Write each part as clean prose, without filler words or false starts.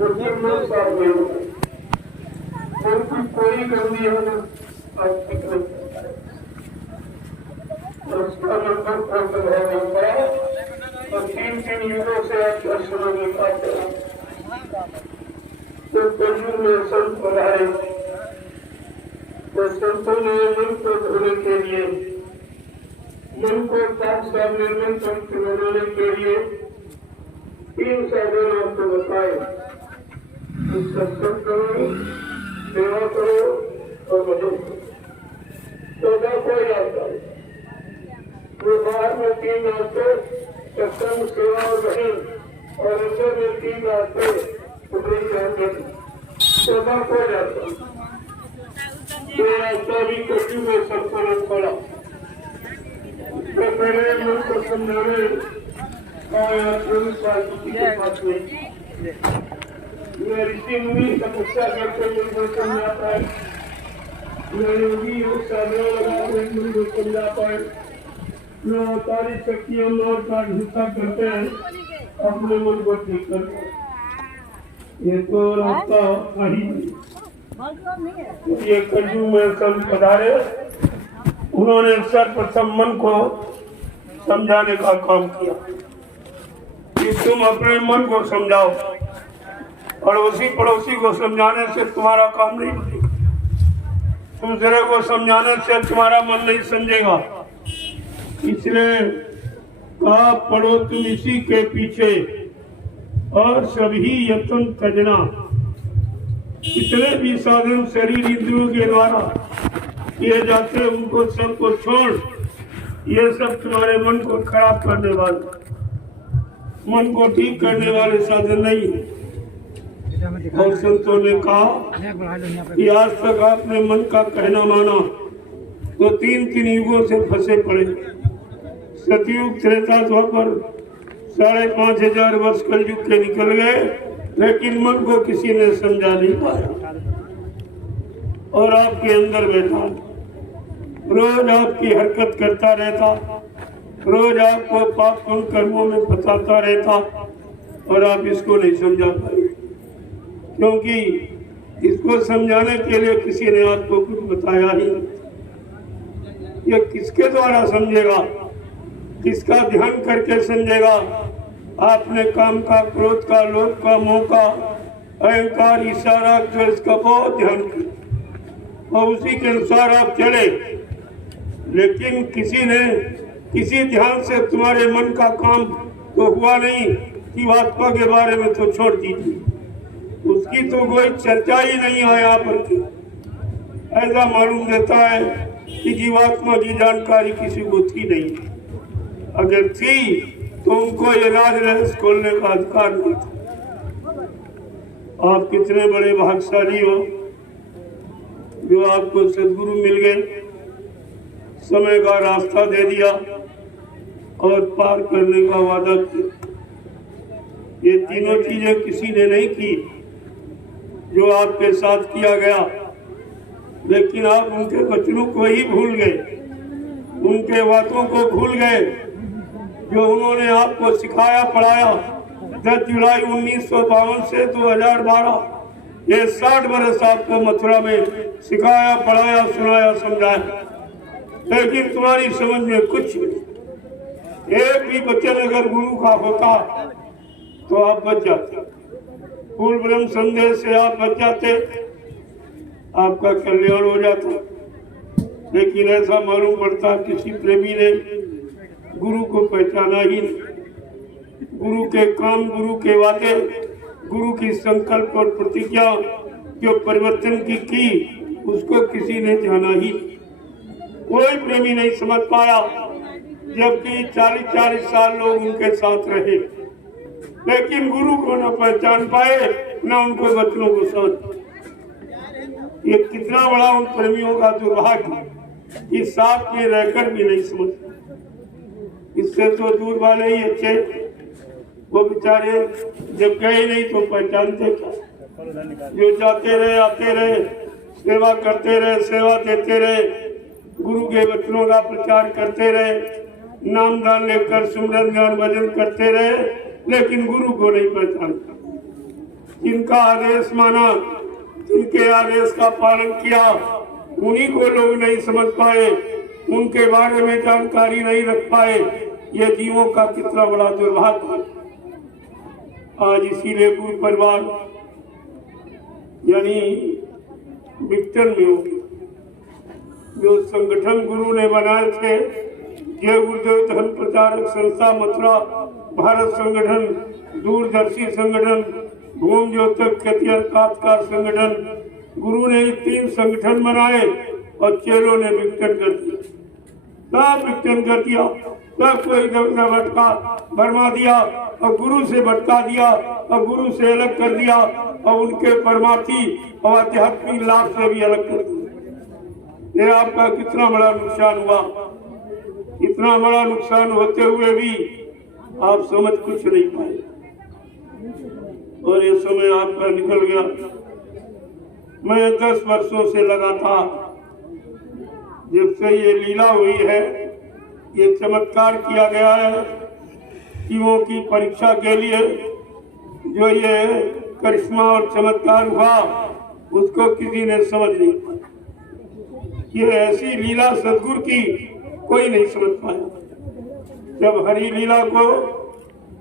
मुसलमान साहब नहीं होगा, उनकी कोई गंदी होना आप ठीक नहीं उसका नंबर कौन सा नहीं पड़ा और तीन युगों से आप दर्शनों में पाते हैं तो कलयुग में संत बनाए तो संतों ने मन को धोने के लिए मन को साफ साफ निर्मल पंथ बनाने के लिए 3 साधन आपको बताए सत्संग करो, सेवा करो और भजन करो। 14 कोई आता है व्यवहार में 3 आते सत्संग सेवा और भजन और अंदर में 3 आते उपरी जाते 14 कोई जाता ये रास्ता भी कभी में सबको न पड़ा तो पहले मन को समझाने आया के पास में मैं ऋषि मुनि तपस्या करके मुझको समझा पाए मैं योगी योग साधना लगाकर मुझको समझा पाए मैं अवतारी शक्तियां मार का हिस्सा करते हैं अपने मन को ठीक करते हैं ये तो रास्ता नहीं ये कलयुग में संत पधारे उन्होंने सर्वप्रथम मन को समझाने का काम किया कि तुम अपने मन को समझाओ और उसी पड़ोसी को समझाने से तुम्हारा काम नहीं बनेगा दूसरे को समझाने से तुम्हारा मन नहीं समझेगा इसलिए कहा पढ़ो तुम इसी के पीछे और सभी यत्न तजना कितने भी साधन शरीर इंद्रियों के द्वारा किए जाते उनको सबको छोड़ ये सब तुम्हारे मन को खराब करने वाले मन को ठीक करने वाले साधन नहीं और संतों ने कहा कि आज तक आपने मन का कहना माना तो 3 युगों से फंसे पड़े सतयुग त्रेता द्वापर 5500 वर्ष कलयुग के निकल गए लेकिन मन को किसी ने समझा नहीं पाया और आपके अंदर बैठा रोज आपकी हरकत करता रहता रोज आपको पाप पुण्य कर्मों में फंसाता रहता और आप इसको नहीं समझा पाए क्योंकि इसको समझाने के लिए किसी ने आपको कुछ बताया ही ये किसके द्वारा समझेगा किसका ध्यान करके समझेगा आपने काम का क्रोध का लोभ का मोह का अहंकार इशारा जो इसका बहुत ध्यान किया और उसी के अनुसार आप चले लेकिन किसी ध्यान से तुम्हारे मन का काम तो हुआ नहीं जीवात्मा के बारे में तो छोड़ दीजिए उसकी तो कोई चर्चा ही नहीं है यहाँ पर की ऐसा मालूम देता है कि जीवात्मा की जानकारी किसी को थी नहीं अगर थी तो उनको ये राज रहस्य खोलने का अधिकार नहीं था आप कितने बड़े भाग्यशाली हो जो आपको सदगुरु मिल गए समय का रास्ता दे दिया और पार करने का वादा किया ये तीनों चीजें किसी ने नहीं की जो आपके साथ किया गया लेकिन आप उनके वचनों को ही भूल गए उनके बातों को भूल गए जो उन्होंने आपको सिखाया पढ़ाया 10 जुलाई 1952 से 2012 ये 60 बरस आपको मथुरा में सिखाया पढ़ाया सुनाया समझाया लेकिन तुम्हारी समझ में कुछ नहीं एक भी वचन अगर गुरु का होता तो आप बच जाते पूर्ण ब्रह्म संदेश से आप बच जाते आपका कल्याण हो जाता लेकिन ऐसा मालूम पड़ता किसी प्रेमी ने गुरु को पहचाना ही नहीं गुरु के काम गुरु के वादे गुरु की संकल्प और प्रतिज्ञा जो परिवर्तन की उसको किसी ने जाना ही कोई प्रेमी नहीं समझ पाया जबकि 40-40 साल लोग उनके साथ रहे लेकिन गुरु को न पहचान पाए न उनको वचनों को समझ ये कितना बड़ा उन प्रेमियों का दुर्भाग्य कि साथ में रहकर भी नहीं समझ इससे तो दूर वाले ही अच्छे वो बेचारे जब गए नहीं तो पहचानते क्या जो जाते रहे आते रहे सेवा करते रहे सेवा देते रहे गुरु के वचनों का प्रचार करते रहे नाम दान लेकर सुमरन ज्ञान भजन करते रहे लेकिन गुरु को नहीं पहचानता जिनका आदेश माना, जिनके आदेश का पालन किया, उन्हीं को लोग नहीं समझ पाए, उनके बारे में जानकारी नहीं रख पाए। ये जीवों का कितना बड़ा दुर्भाग्य है। आज इसीलिए गुरु परिवार यानी विघटन में हो गया। जो संगठन गुरु ने बनाए थे, जय गुरुदेव धर्म प्रचारक संस्था मथुरा, भारत संगठन, दूरदर्शी संगठन, भूम ज्योतक खतियार कातकार संगठन, गुरु ने 3 संगठन बनाए और चेलों ने विघटन कर दिया। सब विघटन कर दिया, सब को इधर उधर भटका भरमा दिया और गुरु से भटका दिया और गुरु से अलग कर दिया और उनके परमार्थी और आध्यात्मिक लाभ से भी अलग कर दिया। ये आपका कितना बड़ा नुकसान हुआ। इतना बड़ा नुकसान होते हुए भी आप समझ कुछ नहीं पाए और ये समय आपका निकल गया। मैं 10 वर्षों से लगा था, जब से ये लीला हुई है, ये चमत्कार किया गया है जीवों की परीक्षा के लिए। जो ये करिश्मा और चमत्कार हुआ उसको किसी ने समझ नहीं पाया। ये ऐसी लीला सदगुरु की कोई नहीं समझ पाया। जब हरि लीला को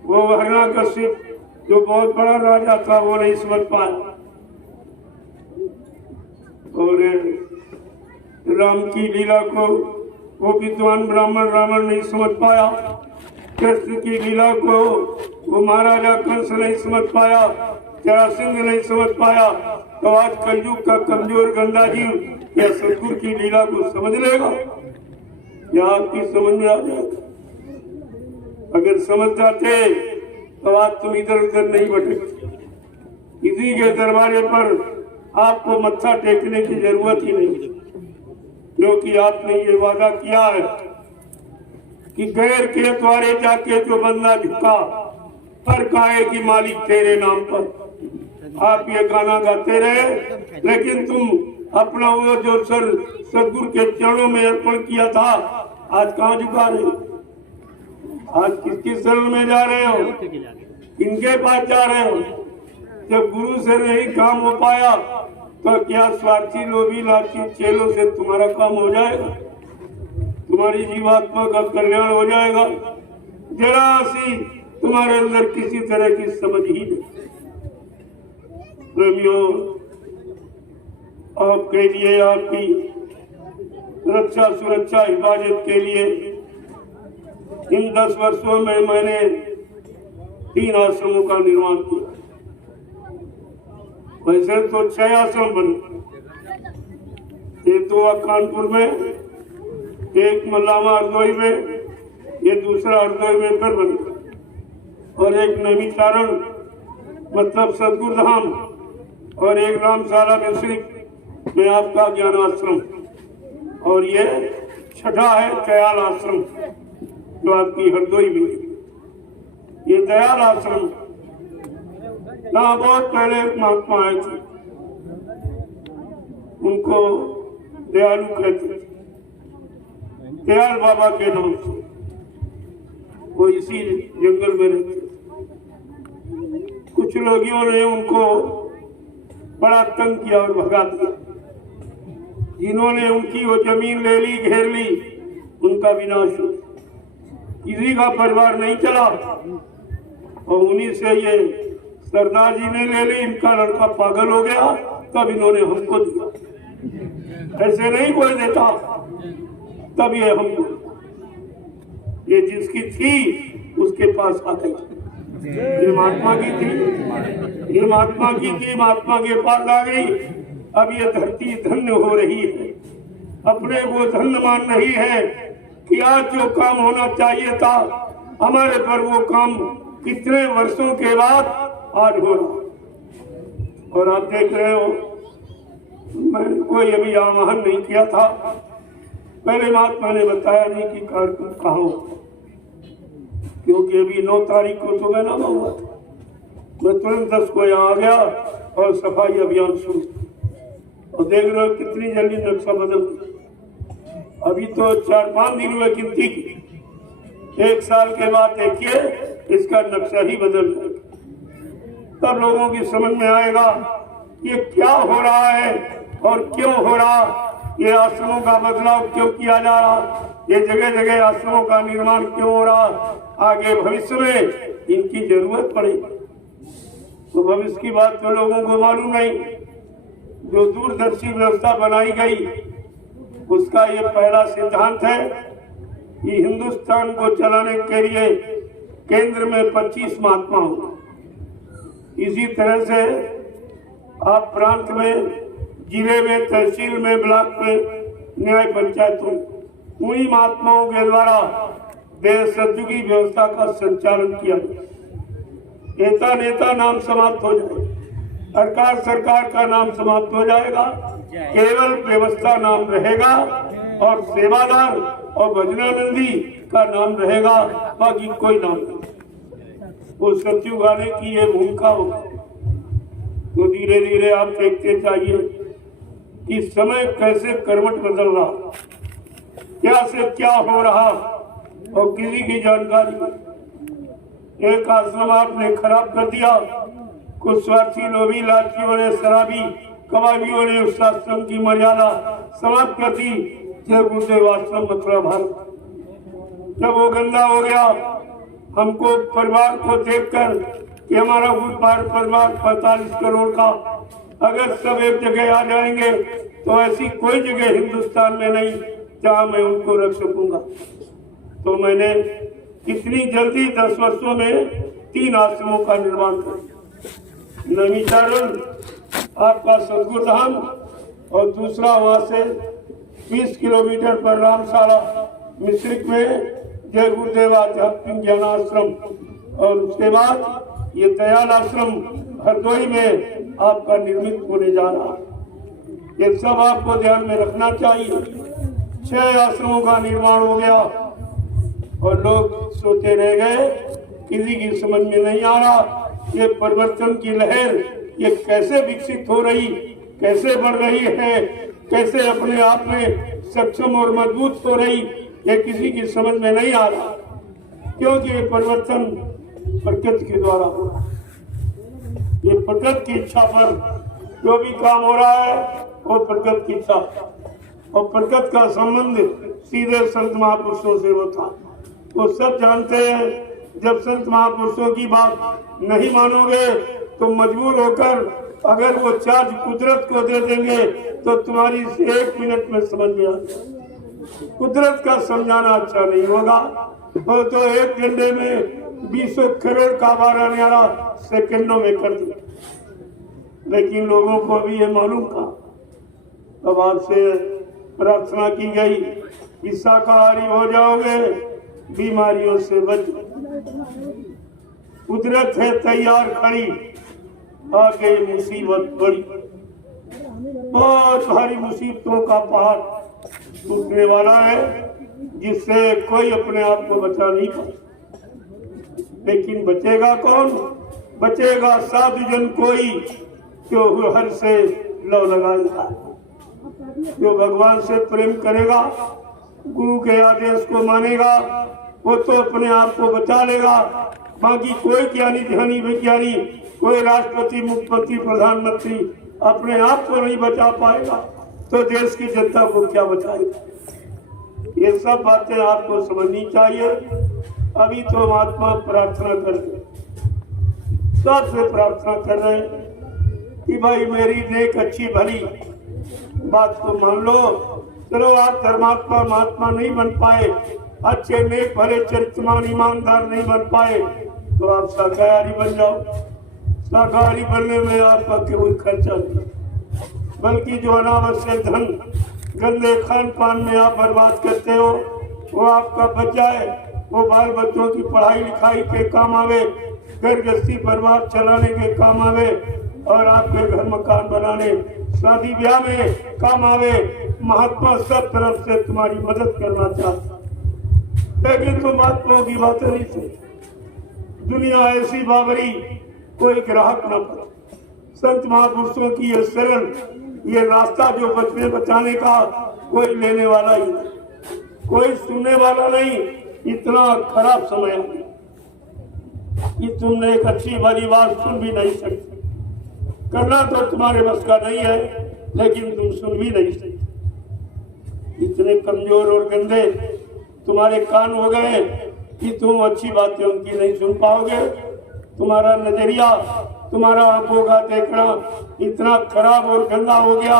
वो हिरण्यकश्यप जो बहुत बड़ा राजा था वो नहीं समझ पाया, और राम की लीला को वो विद्वान ब्राह्मण रावण नहीं समझ पाया, कृष्ण की लीला को वो महाराजा कंस नहीं समझ पाया, जरासंध नहीं समझ पाया, तो आज कलयुग का कमजोर गंदा जीव या सदगुरु की लीला को समझ लेगा या आपकी समझ में आ जाएगा। अगर समझ जाते तो आज तुम इधर उधर नहीं भटकते। इसी के दरबारे पर आपको मत्था टेकने की जरूरत ही नहीं, क्योंकि आपने ये वादा किया है कि गैर के द्वारे जाके जो बंदा झुका, हर काहे की मालिक तेरे नाम पर। आप ये गाना गाते रहे, लेकिन तुम अपना वो जो सर सदगुरु के चरणों में अर्पण किया था, आज कहाँ झुका रहे हो? आज किसकी शरण में जा रहे हो? किनके पास जा रहे हो? जब गुरु से नहीं काम हो पाया तो क्या स्वार्थी लोभी लालची चेलों से तुम्हारा काम हो जाएगा? तुम्हारी जीवात्मा का कल्याण हो जाएगा? जरा सी तुम्हारे अंदर किसी तरह की समझ ही नहीं। प्रेमियों, आपके लिए, आपकी रक्षा सुरक्षा हिफाजत के लिए इन 10 वर्षों में मैंने 3 आश्रमों का निर्माण किया। वैसे तो 6 आश्रम बने, एक तो कानपुर में, एक मल्लामा हरदोई में, ये दूसरा हरदोई में फिर बने, और एक नैमिषारण मतलब सदगुरु धाम, और एक रामशाला डिस्ट्रिक्ट में आपका ज्ञान आश्रम, और ये 6ठा है दयाल आश्रम जो आपकी हरदोई में। ये दयाल आश्रम यहाँ बहुत पहले एक महात्मा आए थे, उनको दयालु कहते थे, दयाल बाबा के नाम से। वो इसी जंगल में रहते थे। कुछ लोगों ने उनको बड़ा तंग किया और भगा दिया। जिन्होंने उनकी वो जमीन ले ली, घेर ली, उनका विनाश हो। किसी का परिवार नहीं चला, और उन्हीं से ये सरदार जी ने ले ली। इनका लड़का पागल हो गया, तब इन्होंने हमको दिया। ऐसे नहीं कोई देता, तब ये हमको, ये जिसकी थी उसके पास आ गई। ये महात्मा की थी, ये महात्मा की थी, महात्मा के पास आ गई। अब ये धरती धन्य हो रही है। अपने को धन्य मान रही है कि आज जो काम होना चाहिए था हमारे पर, वो काम कितने वर्षों के बाद आज हो रहा। और आप देख रहे हो, मैंने कोई अभी आह्वान नहीं किया था। पहले महात्मा ने बताया नहीं कि कार्यक्रम कहाँ हो, क्योंकि अभी 9 तारीख को तो मैंने हुआ था। मैं तुरंत 10 को यहाँ आ गया और सफाई अभियान शुरू। और देख रहे हो कितनी जल्दी नक्शा बदल गया। अभी तो 4-5 दिन हुए गिनती की। 1 साल के बाद देखिए इसका नक्शा ही बदल जाएगा। तब लोगों की समझ में आएगा ये क्या हो रहा है और क्यों हो रहा, ये आश्रमों का बदलाव क्यों किया जा रहा, ये जगह जगह आश्रमों का निर्माण क्यों हो रहा, आगे भविष्य में इनकी जरूरत पड़ेगी। तो भविष्य की बात तो लोगों को मालूम नहीं। जो दूरदर्शी व्यवस्था बनाई गई उसका ये पहला सिद्धांत है कि हिंदुस्तान को चलाने के लिए केंद्र में 25 महात्मा हो। इसी तरह से आप प्रांत में, जिले में, तहसील में, ब्लॉक में, न्याय पंचायतों, उन्हीं महात्माओं के द्वारा देश सत्य की व्यवस्था का संचालन किया जाए। नेता नेता नाम समाप्त हो जाए, सरकार सरकार का नाम समाप्त हो जाएगा, केवल व्यवस्था नाम रहेगा और सेवादार और भजनानंदी का नाम रहेगा, बाकी कोई नाम नहीं। वो सत्यु गाने की ये भूमिका होगी। तो धीरे धीरे आप देखते जाइए कि समय कैसे करवट बदल रहा, क्या से क्या हो रहा और किसी की जानकारी नहीं। एक आश्रम आपने खराब कर दिया, कुछ स्वार्थी लोभी लालचियों ने, शराबी कबाबियों ने उस आश्रम की मर्यादा समाप्त कर दी। जय गुरुदेव आश्रम मथुरा भारत जब वो गंदा हो गया, हमको परिवार को देखकर कि हमारा परिवार 45 करोड़ का अगर सब एक जगह आ जाएंगे तो ऐसी कोई जगह हिंदुस्तान में नहीं जहां मैं उनको रख सकूंगा। तो मैंने कितनी जल्दी 10 वर्षों में 3 आश्रमों का निर्माण किया। नैमिषारण्य आपका सदगुरु धाम और दूसरा वहां से 20 किलोमीटर पर रामशाला मिश्रिक में जय गुरुदेव आध्यात्मिक ज्ञान आश्रम, और उसके बाद ये दयाल आश्रम हरदोई में आपका निर्मित होने जा रहा है। ये सब आपको ध्यान में रखना चाहिए। 6 आश्रमों का निर्माण हो गया और लोग सोते रह गए, किसी की समझ में नहीं आ रहा ये परिवर्तन की लहर ये कैसे विकसित हो रही, कैसे बढ़ रही है, कैसे अपने आप में सक्षम और मजबूत हो रही, ये किसी की समझ में नहीं आ रहा, क्योंकि ये परिवर्तन प्रकृति के द्वारा हो रहा है। ये प्रकृति की इच्छा पर जो भी काम हो रहा है वो प्रकृति की इच्छा, और प्रकृति का संबंध सीधे संत महापुरुषों से होता। वो सब जानते हैं जब संत महापुरुषों की बात नहीं मानोगे तो मजबूर होकर अगर वो चार्ज कुदरत को दे देंगे तो तुम्हारी 1 मिनट में समझ में आ जाए। कुदरत का समझाना अच्छा नहीं होगा। वो तो 1 घंटे में 20 करोड़ का बारा न्यारा सेकंडों में कर दिया, लेकिन लोगों को भी ये मालूम था। अब आपसे प्रार्थना की गई कि शाकाहारी हो जाओगे, बीमारियों से बचो। कुदरत है तैयार खड़ी, आगे मुसीबत बड़ी, बहुत भारी मुसीबतों का पहाड़ टूटने वाला है जिससे कोई अपने आप को बचा नहीं पाए। लेकिन बचेगा कौन? बचेगा साधु जन कोई जो हर से लव लगाएगा, जो भगवान से प्रेम करेगा, गुरु के आदेश को मानेगा, वो तो अपने आप को बचा लेगा। बाकी कोई ज्ञानी ध्यानी विज्ञानी, कोई राष्ट्रपति, मुख्यमंत्री, प्रधानमंत्री अपने आप को नहीं बचा पाएगा तो देश की जनता को क्या बचाएगा। ये सब बातें आपको समझनी चाहिए। अभी तो महात्मा प्रार्थना कर रहे, सबसे प्रार्थना कर रहे हैं कि भाई मेरी नेक अच्छी भली बात को मान लो। चलो आप धर्मात्मा महात्मा नहीं बन पाए, अच्छे नेक भले चरित्रवान ईमानदार नहीं बन पाए, तो आप शाकाहारी बन जाओ। शाकाहारी बनने में आपका कोई खर्चा नहीं, बल्कि जो अनावश्यक धन गंदे खान पान में आप बर्बाद करते हो वो आपका बच जाए, वो बाल बच्चों की पढ़ाई लिखाई के काम आवे, घर गृहस्थी परिवार चलाने के काम आवे, और आपके घर मकान बनाने, शादी ब्याह में काम आवे। महात्मा सब तरफ से तुम्हारी मदद करना चाहता, लेकिन तुम महात्माओं की बातें नहीं सुनते। दुनिया ऐसी बाबरी, कोई ग्राहक न पड़ा। संत महापुरुषों की ये सरल ये रास्ता जो बचाने का कोई लेने वाला ही नहीं, कोई सुनने वाला नहीं। इतना खराब समय कि तुमने एक अच्छी वाली बात सुन भी नहीं सकते। करना तो तुम्हारे बस का नहीं है, लेकिन तुम सुन भी नहीं सकते। इतने कमजोर और गंदे तुम्हारे कान हो गए कि तुम अच्छी बातें उनकी नहीं सुन पाओगे। तुम्हारा नजरिया, तुम्हारा आंखों का देखना इतना खराब और गंदा हो गया।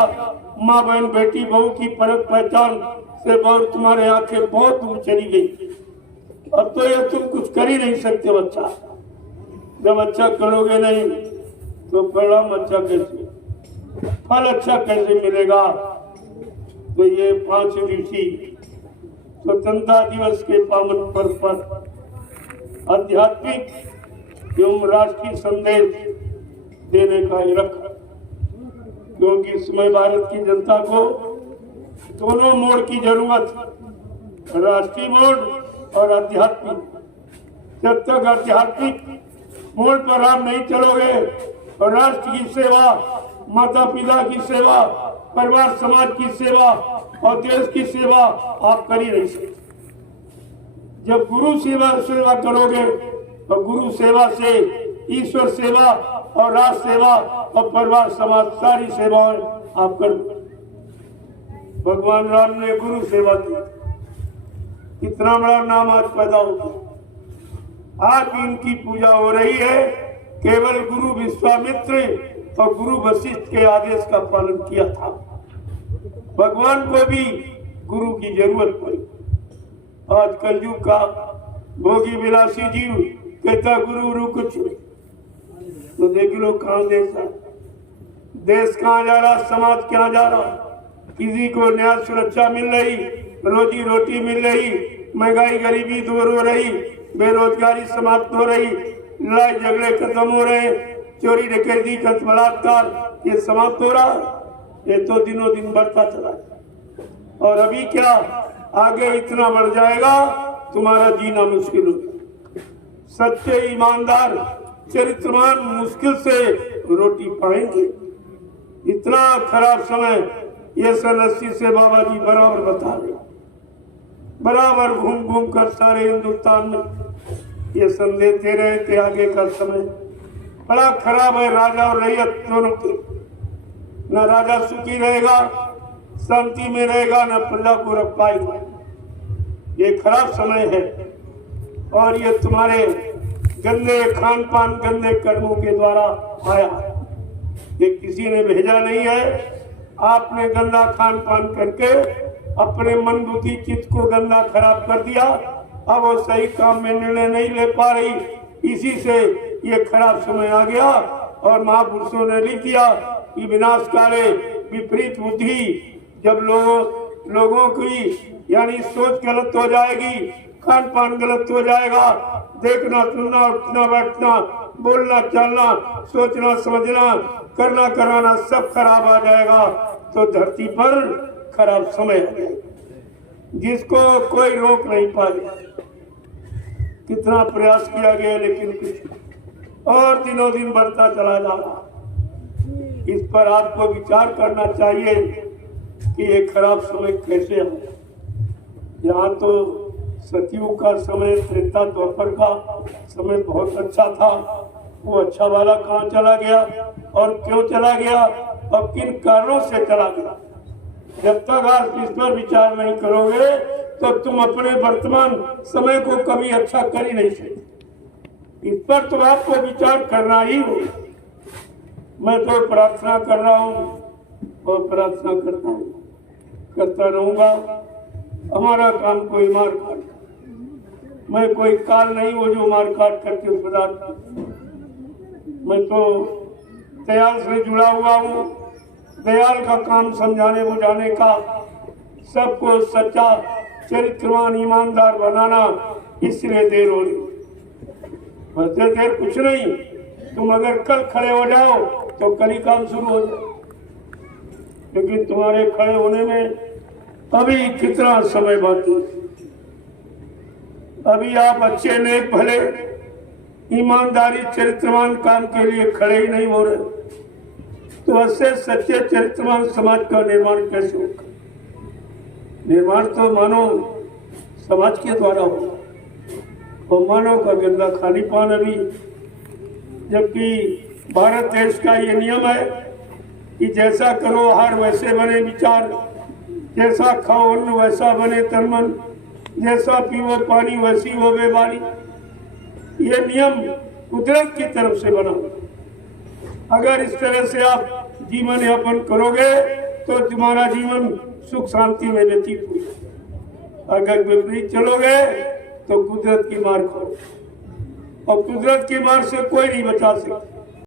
माँ बहन बेटी बहू की परख पहचान से बहुत तुम्हारे आंखें बहुत दूर चली गई। अब तो ये तुम कुछ कर ही नहीं सकते। बच्चा जब अच्छा करोगे नहीं तो परिणाम अच्छा कैसे, फल अच्छा कैसे मिलेगा। तो ये 5 दिवसीय स्वतंत्रता दिवस के पावन पर्व पर आध्यात्मिक एवं राष्ट्रीय संदेश देने का ही रखा, क्योंकि इस समय भारत की जनता को दोनों मोड़ की जरूरत, राष्ट्रीय मोड़ और आध्यात्मिक। जब तक आध्यात्मिक मोड़ पर आप नहीं चलोगे और राष्ट्र की सेवा, माता पिता की सेवा, परिवार समाज की सेवा और देश की सेवा आप कर ही नहीं सकते। जब गुरु सेवा करोगे तो गुरु सेवा से ईश्वर सेवा और राष्ट्र सेवा और परिवार समाज सारी सेवाएं आप कर। भगवान राम ने गुरु सेवा की, इतना बड़ा नाम आज पैदा हो गया। आज इनकी पूजा हो रही है। केवल गुरु विश्वामित्र और गुरु वशिष्ठ के आदेश का पालन किया था। भगवान को भी गुरु की जरूरत पड़ी। आज कलयुग का भोगी विलासी जीव कहता गुरु कुछ नहीं। तो देख लो कहाँ देश कहाँ जा रहा, समाज कहाँ जा रहा। किसी को न्याय सुरक्षा मिल रही, रोजी रोटी मिल रही, महंगाई गरीबी दूर हो रही, बेरोजगारी समाप्त हो रही, लड़ाई झगड़े खत्म हो रहे, चोरी डकैती बलात्कार ये समाप्त हो रहा। ये तो दिनों दिन बढ़ता चला और अभी क्या आगे इतना बढ़ जाएगा, तुम्हारा जीना मुश्किल होगा। सच्चे ईमानदार चरित्रवान मुश्किल से रोटी पाएंगे। इतना खराब समय ये सन 80 से बाबा जी बराबर बता रहे, बराबर घूम घूम कर सारे हिंदुस्तान में ये संदेश दे रहे थे आगे का समय बड़ा खराब है राजा और रैयत दोनों के। न राजा सुखी रहेगा, शांति में रहेगा, न प्रजा को रख पाएगा। ये खराब समय है और ये तुम्हारे गंदे खान पान, गंदे कर्मों के द्वारा आया। ये किसी ने भेजा नहीं है। आपने गंदा खान पान करके अपने मन बुद्धि चित्त को गंदा खराब कर दिया। अब वो सही काम में निर्णय नहीं ले पा रही, इसी से ये खराब समय आ गया। और महापुरुषों ने लिख दिया कि विनाश काले विपरीत बुद्धि। जब लोगों की यानी सोच गलत हो जाएगी, खान पान गलत हो जाएगा, देखना सुनना उठना बैठना बोलना चलना सोचना समझना करना कराना सब खराब आ जाएगा। तो धरती पर खराब समय है जिसको कोई रोक नहीं पाएगा। कितना प्रयास किया गया लेकिन कुछ और दिनों दिन बढ़ता चला जा रहा। इस पर आपको विचार करना चाहिए कि ये खराब समय कैसे आया। यहाँ तो सतयुग का समय, त्रेता द्वापर का समय बहुत अच्छा था। वो अच्छा वाला कहाँ चला गया और क्यों चला गया और किन कारणों से चला गया। जब तक आप इस पर विचार नहीं करोगे तो तुम अपने वर्तमान समय को कभी अच्छा कर ही नहीं सकते। इस पर तो आपको विचार करना ही होगा। मैं तो प्रार्थना कर रहा हूँ और प्रार्थना करता रहूंगा। हमारा काम कोई मार काट, मैं कोई काल नहीं वो जो मार काट करके उपदार। मैं तो दयाल से जुड़ा हुआ हूँ। दयाल का काम समझाने बुझाने का, सबको सच्चा चरित्रवान ईमानदार बनाना, इसलिए देर हो रही। बस देर कुछ नहीं, तुम अगर कल खड़े हो जाओ तो कल ही काम शुरू हो जाए। लेकिन तुम्हारे खड़े होने में अभी कितना समय बाकी। अभी आप अच्छे नेक भले ईमानदारी चरित्रवान काम के लिए खड़े ही नहीं हो रहे, तो ऐसे सच्चे चरित्रवान समाज का निर्माण कैसे होगा। निर्माण तो मानो समाज के द्वारा होगा और मानव का गंदा खानी पान अभी। जबकि भारत देश का ये नियम है कि जैसा करो आहार वैसे बने विचार, जैसा खाओ अन्न वैसा बने तन मन, जैसा पीवो पानी वैसी हो बेबारी। ये नियम कुदरत की तरफ से बना। अगर इस तरह से आप जीवन यापन करोगे तो तुम्हारा जीवन सुख शांति में व्यतीत होगा। अगर विपरीत चलोगे तो कुदरत की मार खाओ, और कुदरत की मार से कोई नहीं बचा सकता।